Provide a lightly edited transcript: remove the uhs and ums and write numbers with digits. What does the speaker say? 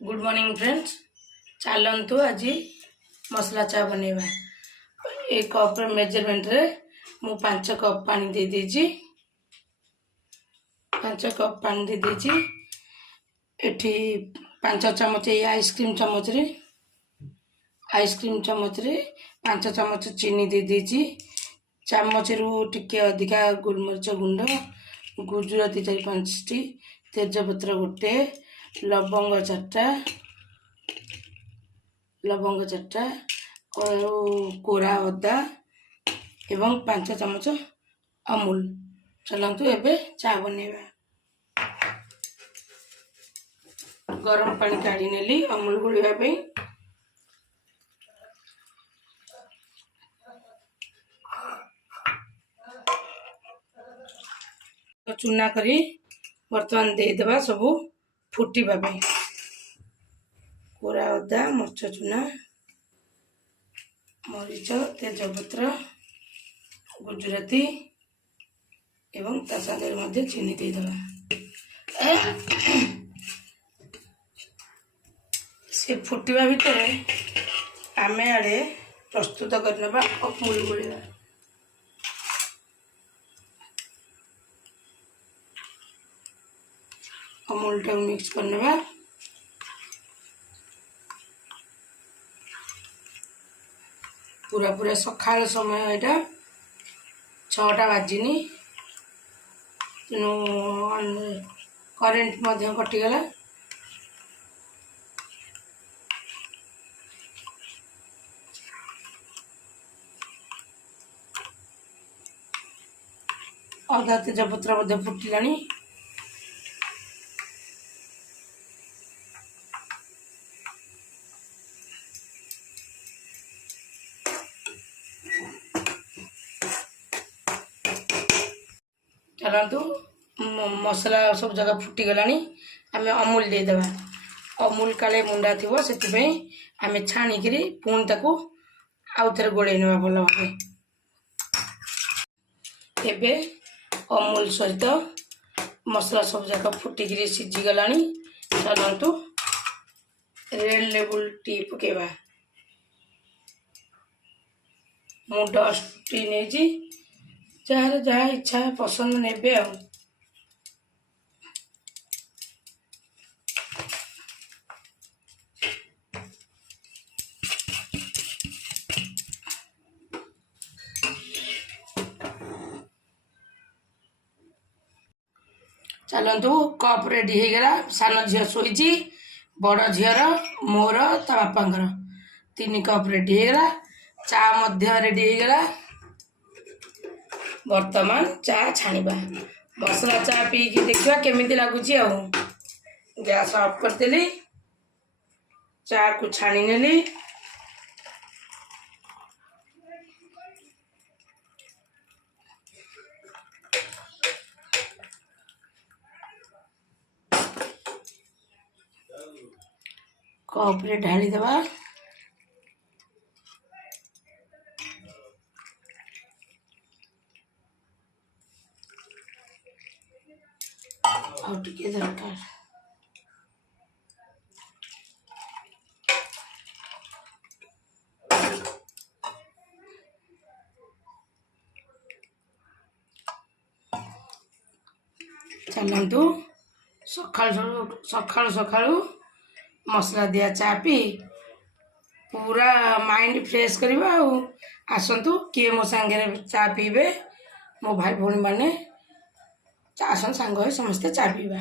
Good morning friends. चलतु आज मसला चा बनवा। एक कप मेजरमेंट रे मु 5 कप पानी दे दीजिए। 5 कप पानी दे दीजिए। एठी 5 चम्मच आइसक्रीम चम्मच रे 5 चम्मच चीनी दे दीजिए। चम्मच रु टिके अधिका गोलमरीच गुंड, गुजराती 4-5टी, तेजपत्र गोटे, लवंग 4टा और कोरा अदा एवं 5 चम्मच अमूल। चलतु एबे चा बनेवा। गरम पानी काढ़ी नेली अमूल गुलिया पे। तो चूना करी बर्तमान दे देबा सबू फुटीबा पे। कोरा अदा, मरच चूना, मरीच, तेजपत्र, गुजराती एवं ता सागर मध्य चीनी दे देबा। से फुटीबा भितर आमे आड़े प्रस्तुत करनबा अमूल गुलिया। अमूल टा मिक्स करनबा। पूरा सकाळ समय एटा 6टा बाजिनी तेणु करेन्ट मध्य कटिगला। अदा तेजपत्र मध्य फुटिलानी। चलतु मसला सब जगह फुटीगलानी। आम अमूल दे देबा। अमूल काले मुंडा थी से आम छाणिक पुणी ताकू आउ थे गोल ना भल भाव। एबे अमूल सहित मसला सब जगह फुटिक सीझीगला। चलतु रेड लेबुल टी पकेबा। मु डस्ट टी नहीं जार जहाँ इच्छा पसंद नेबे आ। चलतु कप रेडी हो गला। सान झील शोची, बड़ झीर मोर ता बापांकर 3 कप रेडी हो गला। चा मध्य रेडी हो गला। वर्तमान चा छाणीबा। मसला चा पी की देखिबा केमिति लागुची आ। गैस ऑफ कर देली। चा को छाणी नेली। कप रे ढाली देबा। और टिके दरकार। चलतु सकाळु मसला दिया चा पी पूरा माइंड फ्रेश करवा। आसतु किए मो सांगे चा पीबे। मो भाई भौणी माने आसन सांग समस्ते चा पीवा।